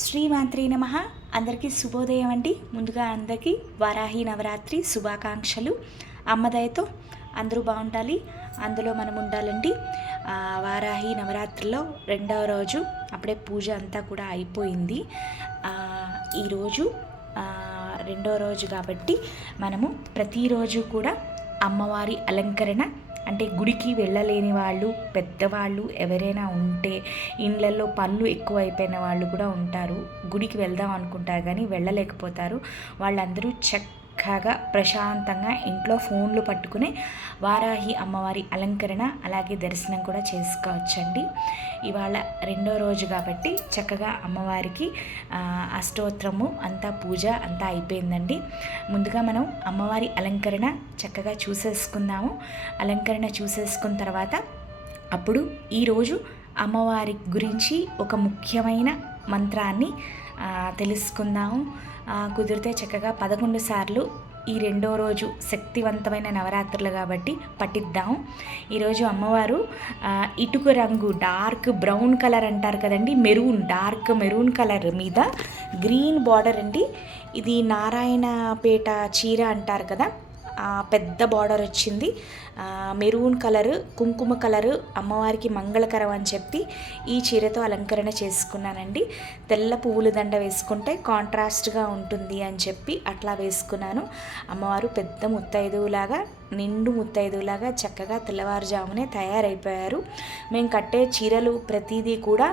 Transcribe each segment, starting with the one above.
శ్రీమాత్రి నమ. అందరికీ శుభోదయం అండి. ముందుగా అందరికీ వారాహి నవరాత్రి శుభాకాంక్షలు. అమ్మదయతో అందరూ బాగుండాలి. అందులో మనం ఉండాలండి. వారాహి నవరాత్రిలో రెండవ రోజు అప్పుడే పూజ అంతా కూడా అయిపోయింది. ఈరోజు రెండో రోజు కాబట్టి మనము ప్రతిరోజు కూడా అమ్మవారి అలంకరణ అంటే గుడికి వెళ్ళలేని వాళ్ళు పెద్దవాళ్ళు ఎవరైనా ఉంటే ఇండ్లలో పనులు ఎక్కువ అయిపోయిన వాళ్ళు కూడా ఉంటారు. గుడికి వెళ్దాం అనుకుంటారు కానీ వెళ్ళలేకపోతారు. వాళ్ళందరూ చక్కగా ప్రశాంతంగా ఇంట్లో ఫోన్లు పట్టుకుని వారాహి అమ్మవారి అలంకరణ అలాగే దర్శనం కూడా చేసుకోవచ్చండి. ఇవాళ రెండో రోజు కాబట్టి చక్కగా అమ్మవారికి అష్టోత్తరము అంతా పూజ అంతా అయిపోయిందండి. ముందుగా మనం అమ్మవారి అలంకరణ చక్కగా చూసేసుకుందాము. అలంకరణ చూసేసుకున్న తర్వాత అప్పుడు ఈరోజు అమ్మవారి గురించి ఒక ముఖ్యమైన మంత్రాన్ని తెలుసుకుందాము. కుదిరితే చక్కగా పదకొండు సార్లు ఈ రెండో రోజు శక్తివంతమైన నవరాత్రులు కాబట్టి పట్టిద్దాం ఈరోజు అమ్మవారు ఇటుక రంగు డార్క్ బ్రౌన్ కలర్ అంటారు కదండి మెరూన్ డార్క్ మెరూన్ కలర్ మీద గ్రీన్ బార్డర్ అండి. ఇది నారాయణపేట చీర అంటారు కదా పెద్ద బార్డర్ వచ్చింది. మెరూన్ కలరు కుంకుమ కలరు అమ్మవారికి మంగళకరం అని చెప్పి ఈ చీరతో అలంకరణ చేసుకున్నానండి. తెల్ల పువ్వుల దండ వేసుకుంటే కాంట్రాస్ట్గా ఉంటుంది అని చెప్పి అట్లా వేసుకున్నాను. అమ్మవారు పెద్ద ముత్తైదువులాగా నిండు ముత్తైదువులాగా చక్కగా తెల్లవారుజామునే తయారైపోయారు. మేము కట్టే చీరలు ప్రతిదీ కూడా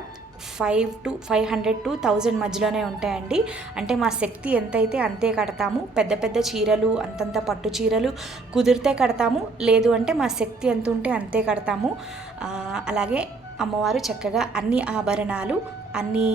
five to five hundred to thousand మధ్యలోనే ఉంటాయండి. అంటే మా శక్తి ఎంతైతే అంతే కడతాము. పెద్ద పెద్ద చీరలు అంతంత పట్టు చీరలు కుదిరితే కడతాము. లేదు అంటే మా శక్తి ఎంత ఉంటే అంతే కడతాము. అలాగే అమ్మవారు చక్కగా అన్ని ఆభరణాలు అన్నీ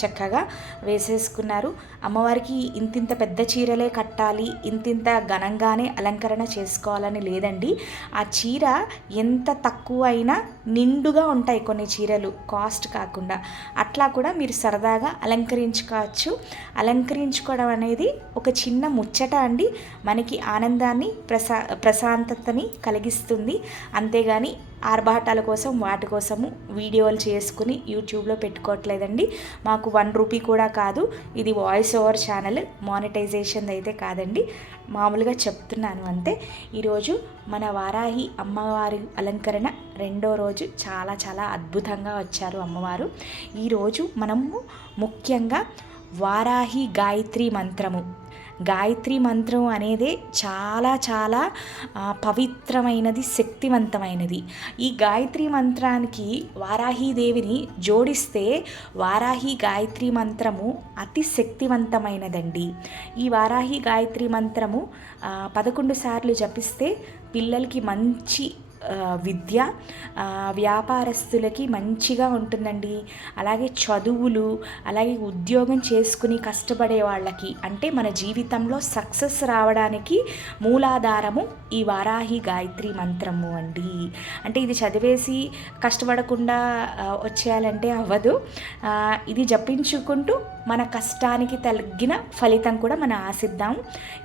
చక్కగా వేసేసుకున్నారు. అమ్మవారికి ఇంతింత పెద్ద చీరలే కట్టాలి ఇంతింత ఘనంగానే అలంకరణ చేసుకోవాలని లేదండి. ఆ చీర ఎంత తక్కువ అయినా నిండుగా ఉంటాయి కొన్ని చీరలు కాస్ట్ కాకుండా. అట్లా కూడా మీరు సరదాగా అలంకరించుకోవచ్చు. అలంకరించుకోవడం అనేది ఒక చిన్న ముచ్చట అండి. మనకి ఆనందాన్ని ప్రశా ప్రశాంతతని కలిగిస్తుంది. అంతేగాని ఆర్భాటాల కోసం వాటి కోసము వీడియోలు చేసుకుని యూట్యూబ్లో పెట్టుకోవట్లేదు పెట్టుకోవట్లేదండి మాకు వన్ రూపీ కూడా కాదు. ఇది వాయిస్ ఓవర్ ఛానల్ మానిటైజేషన్ అయితే కాదండి. మామూలుగా చెప్తున్నాను అంతే. ఈరోజు మన వారాహి అమ్మవారి అలంకరణ రెండో రోజు చాలా చాలా అద్భుతంగా వచ్చారు అమ్మవారు. ఈరోజు మనము ముఖ్యంగా వారాహి గాయత్రి మంత్రము గాయత్రి మంత్రం అనేది చాలా చాలా పవిత్రమైనది శక్తివంతమైనది. ఈ గాయత్రి మంత్రానికి వారాహీదేవిని జోడిస్తే వారాహి గాయత్రి మంత్రము అతి శక్తివంతమైనదండి. ఈ వారాహి గాయత్రి మంత్రము పదకొండు సార్లు జపిస్తే పిల్లలకి మంచి విద్య వ్యాపారస్తులకి మంచిగా ఉంటుందండి. అలాగే చదువులు అలాగే ఉద్యోగం చేసుకుని కష్టపడే వాళ్ళకి అంటే మన జీవితంలో సక్సెస్ రావడానికి మూలాధారము ఈ వారాహి గాయత్రి మంత్రము అండి. అంటే ఇది చదివేసి కష్టపడకుండా వచ్చేయాలంటే అవ్వదు. ఇది జపించుకుంటూ మన కష్టానికి తగ్గిన ఫలితం కూడా మనం ఆశిద్దాం.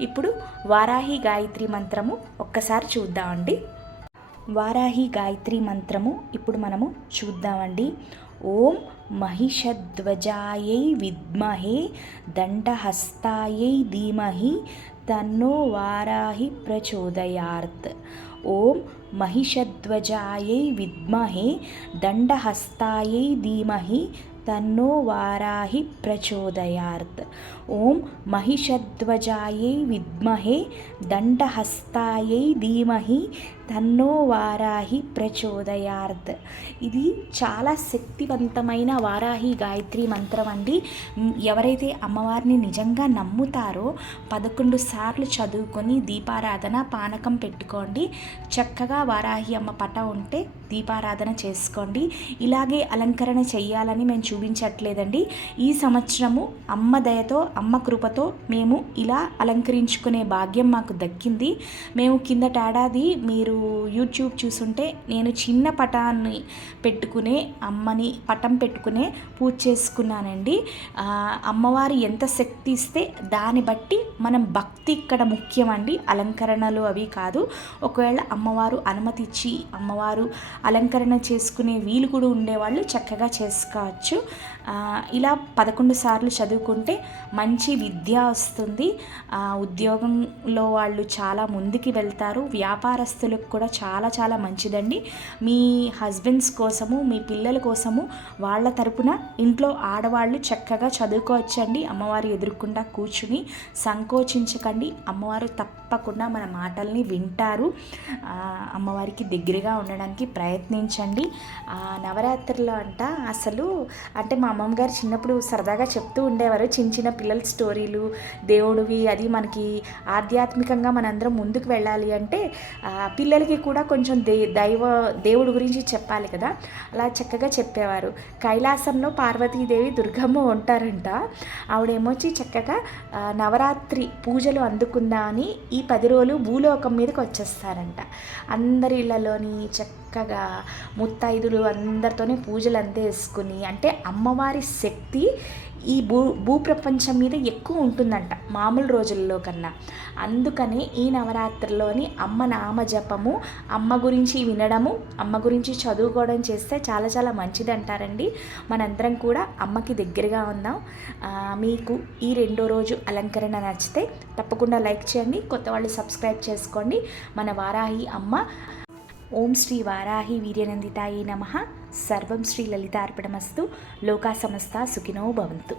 ఇప్పుడు వారాహి గాయత్రి మంత్రము ఒక్కసారి చూద్దామండి. వారాహి గాయత్రి మంత్రము. ఇప్పుడు మనము చూద్దామండి. ఓం మహిషధ్వజాయై విద్మహే దండహస్తాయై ధీమహి తన్నో వారాహి ప్రచోదయార్త్ ఓం మహిషధ్వజాయై విద్మహే దండహస్తాయై ధీమహి తన్నో వారాహి ప్రచోదయార్త్ ఓం మహిషధ్వజాయై విద్మహే దండహస్తాయై ధీమహి తన్నో వారాహి ప్రచోదయార్త్ ఇది చాలా శక్తివంతమైన వారాహి గాయత్రి మంత్రం అండి. ఎవరైతే అమ్మవారిని నిజంగా నమ్ముతారో పదకొండు సార్లు చదువుకొని దీపారాధన పానకం పెట్టుకోండి. చక్కగా వారాహి అమ్మ పట ఉంటే దీపారాధన చేసుకోండి. ఇలాగే అలంకరణ చేయాలని మేము చూపించట్లేదండి. ఈ సంవత్సరము అమ్మ దయతో అమ్మ కృపతో మేము ఇలా అలంకరించుకునే భాగ్యం మాకు దక్కింది. మేము కిందటేడాది మీరు యూట్యూబ్ చూసుంటే నేను చిన్న పటాన్ని పెట్టుకునే అమ్మని పటం పెట్టుకునే పూజ చేసుకున్నానండి. అమ్మవారు ఎంత శక్తి ఇస్తే దాన్ని బట్టి మనం భక్తి ఇక్కడ ముఖ్యమండి. అలంకరణలు అవి కాదు. ఒకవేళ అమ్మవారు అనుమతి ఇచ్చి అమ్మవారు అలంకరణ చేసుకునే వీలు కూడా ఉండేవాళ్ళు చక్కగా చేసుకోవచ్చు. ఇలా పదకొండు సార్లు చదువుకుంటే మంచి విద్య వస్తుంది. ఉద్యోగంలో వాళ్ళు చాలా ముందుకి వెళ్తారు. వ్యాపారస్తులకు కూడా చాలా చాలా మంచిదండి. మీ హస్బెండ్స్ కోసము మీ పిల్లల కోసము వాళ్ళ తరపున ఇంట్లో ఆడవాళ్ళు చక్కగా చదువుకోవచ్చండి. అమ్మవారు ఎదురుకుండా కూర్చుని సంకోచించకండి. అమ్మవారు తప్పకుండా మన మాటల్ని వింటారు. అమ్మవారికి దగ్గరగా ఉండడానికి ప్రయత్నించండి. నవరాత్రిలో అంట అసలు అంటే మా అమ్మమ్మ గారు చిన్నప్పుడు సరదాగా చెప్తూ ఉండేవారు. చిన్న చిన్న పిల్లల స్టోరీలు దేవుడివి అది మనకి ఆధ్యాత్మికంగా మనందరం ముందుకు వెళ్ళాలి అంటే పిల్లలకి కూడా కొంచెం దే దైవ దేవుడి గురించి చెప్పాలి కదా. అలా చక్కగా చెప్పేవారు. కైలాసంలో పార్వతీదేవి దుర్గమ్మ ఉంటారంట. ఆవిడేమొచ్చి చక్కగా నవరాత్రి పూజలు అందుకుందామని ఈ పది రోజులు భూలోకం మీదకి వచ్చేస్తారంట. అందరి ఇళ్ళలోని చక్కగా ముత్తైదులు అందరితోనే పూజలు అందేసుకుని అంటే అమ్మవారి శక్తి ఈ భూ భూప్రపంచం మీద ఎక్కువ ఉంటుందంట మామూలు రోజుల్లో కన్నా. అందుకనే ఈ నవరాత్రిలోని అమ్మ నామ జపము అమ్మ గురించి వినడము అమ్మ గురించి చదువుకోవడం చేస్తే చాలా చాలా మంచిది అంటారండి మనందరం కూడా అమ్మకి దగ్గరగా ఉందాం. మీకు ఈ రెండో రోజు అలంకరణ నచ్చితే తప్పకుండా లైక్ చేయండి కొత్త వాళ్ళు సబ్స్క్రైబ్ చేసుకోండి. మన వారాహి అమ్మ ఓం శ్రీ వారాహి వీర్యనందితాయి నమ. సర్వం శ్రీ లలితార్పణమస్తు. లోకా సమస్త సుఖినో భవంతు.